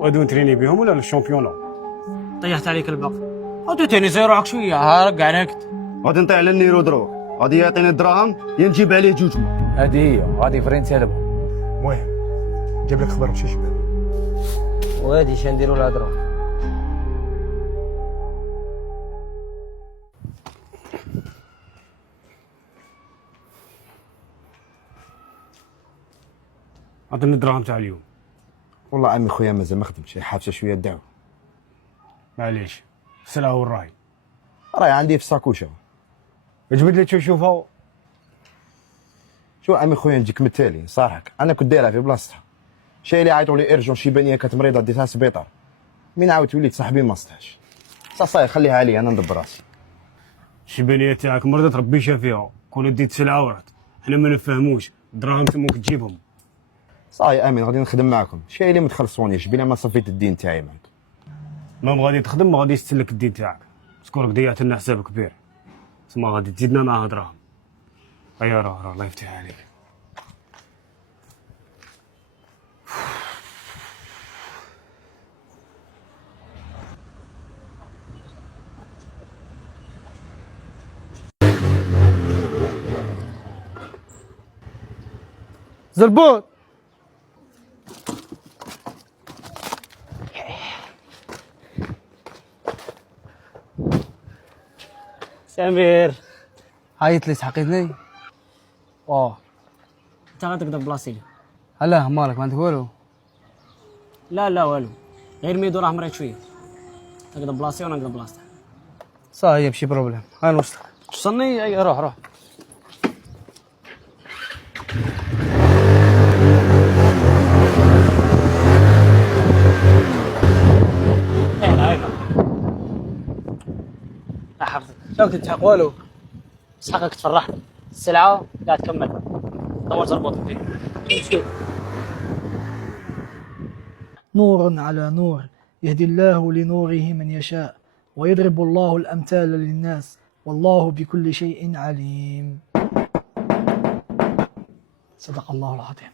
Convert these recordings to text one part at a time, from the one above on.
غادي نتريني بهم ولا للشامبيون؟ طيحت عليك الباقي. غادي تاني زيرو عك شويه، ها كاع ركت. غادي نطيح على النيرو دروك، غادي يعطيني الدراهم يا نجيب عليه جوج. هذه هي غادي فرين سالبها. المهم جاب لك خبر ماشي شباب. وهادي شنديروا الهضره. عطيني الدراهم تاع اليوم. والله عمي خويا مازال ما خدمتش، حابسه شويه الدعوه. معليش، السلعه والراي. راهي عندي في الساكوشه. جبد لي تشوفها. شو عمي خويا نجيك مثالي صراحك، انا كنت دايرها في بلاصتها. شي اللي عيطوا لي ارجون شي بنيه كانت مريضه ديتها سبيطار. من عاودت وليت صاحبي ما صداش. صاي خليها عليا انا ندبر راسي. الشبانيه تاعك مرضت ربي شافيها، كون ديت سلعه ورحت، حنا ما نفهموش، الدراهم تموك تجيبهم. صاي امين غادي نخدم معاكم، شي اللي ما تخلصونيش بلا ما صفيت الدين تاعي معاك. ما غادي تخدم ما غادي يستلك الدين تاعك، سكورك ضيعت لنا حساب كبير، تما غادي تزيدنا معاه دراهم. ايا راه الله يفتح عليك. زربوط سمير عيط لي سحقيتني. انت غتقدر بلاصتي. هلا مالك ما عندك والو؟ لا والو، غير ميدو راه مريض شويه. تقدر بلاصتي وانا نقدر بلاصتك. صاي ماشي بروبليم، غنوصلك. توصلني؟ اي روح. هنا لا حفظك. شاك تتحق والو؟ سحقك تفرح. السلعه لا تكمل، دور زربوط فيه. نور على نور يهدي الله لنوره من يشاء ويضرب الله الأمثال للناس والله بكل شيء عليم. صدق الله العظيم.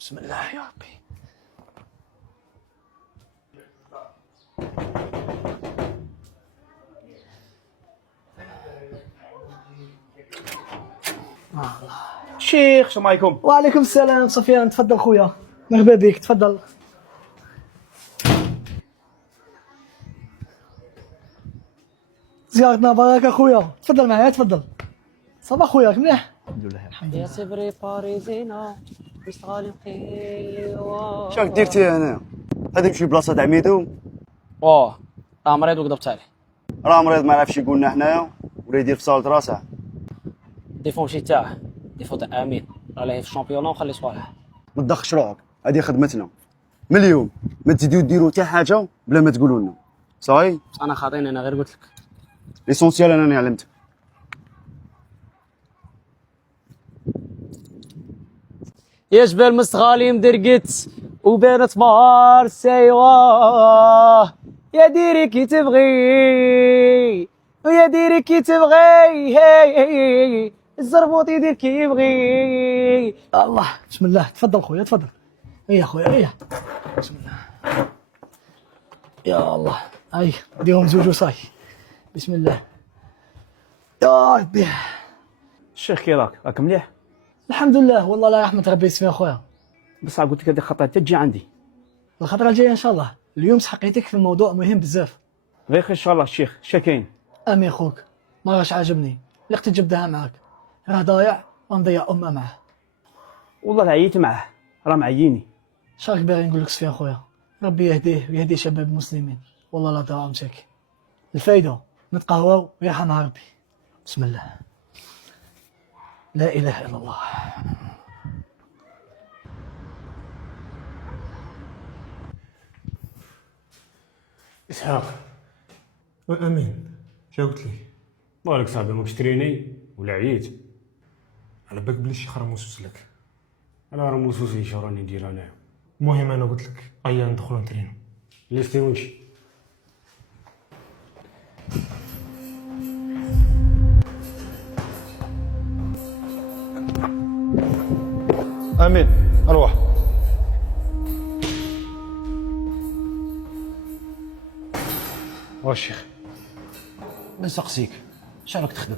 بسم الله يا ربي. شيخ السلام عليكم. وعليكم السلام سفيان، تفضل خويا. مرحبا بك، تفضل. زيارتنا بركة خويا، تفضل معايا تفضل. صباح خويا مليح؟ الحمد لله. الحمد يا لله. سبري باريزينا مستغالي قيوا. شاك درتي هنا؟ غادي نمشي لبلاصه تاع ميدو. راه مريض وقدرت عليه. راه مريض ما عرفش يقولنا حنايا ولا يدير في صاله راسه. ديفو ماشي تاعه، ديفو تاع امين. راه لاهي في الشامبيون وخلي صوالح. ما تدخش روحك، هذه خدمتنا. من اليوم ما تزيدوا ديروا حتى حاجه بلا ما تقولوا لنا. صاي انا خاطيني، انا غير قلت لك. ليسونسيال انا علمتك. يا جبال مستغالي مدرقت وبانت مارسيوا. يا ديري كي تبغي ويا ديري كي تبغي، هي الزربوط يدير كي يبغي. الله بسم الله، تفضل خويا تفضل. ايه خويا ايه. بسم الله. يا الله اي ديهم زوج وصاي. بسم الله يا ربي. الشيخ كي راك مليح؟ الحمد لله والله لا رحمة ربي يسمع خويا. بصح قلت لك هذه خطره تجي عندي. الخطرة الجاية ان شاء الله. اليوم سحقيتك في موضوع مهم بزاف. غير ان شاء الله الشيخ شاكين. امي خوك ما راش عاجبني اللي اختي جبدها معاك، راه ضايع ونضيع امه معاه. والله عييت معاه، راه معييني. شراك باغي نقول لك سفيان خويا، ربي يهديه ويهدي شباب المسلمين، والله لا ضاع مساكين. الفايدة نتقهواو ويرحمها ربي. بسم الله. لا اله الا الله. اسحاق امين شنو قلت لي؟ مالك صاحبي ما تشتريني ولا عييت؟ على بالك بلي شي خرا موسوس لك. انا راه موسوسي شو راني ندير انايا. المهم انا قلت لك ايا ندخلو نترينو. ليستي ونمشي. امين اروح. واش الشيخ نسقسيك، اش راك تخدم؟